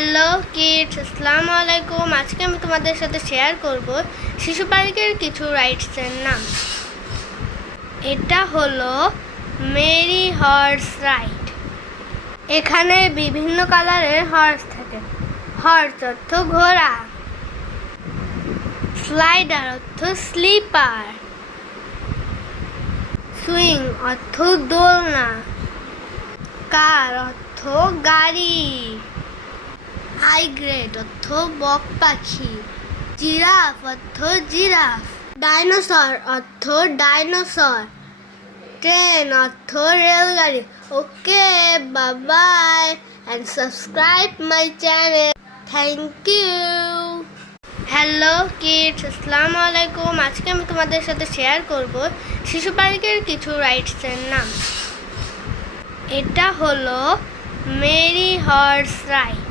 Hello kids, আসসালামু আলাইকুম। আজকে আমি তোমাদের সাথে শেয়ার করব শিশু পার্কের কিছু রাইডসের নাম। এটা হলো মেরি হর্স রাইড। এখানে বিভিন্ন কালারের হর্স থাকে। হর্স অর্থ ঘোড়া, স্লাইডার অর্থ স্লিপার, সুইং অর্থ দোলনা, কার অর্থ গাড়ি, হাই গ্রেড অর্থ বক পাখি, জিরাফ অর্থ জিরাফ, ডাইনোসর অর্থ ডাইনোসর, ট্রেন অর্থ রেলগাড়ি। Okay, bye bye and subscribe my channel. Thank you. Hello kids, আসসালামু আলাইকুম। আজকে আমি তোমাদের সাথে শেয়ার করব শিশু পার্কের কিছু রাইডসের নাম। এটা হলো মেরি হর্স রাইড।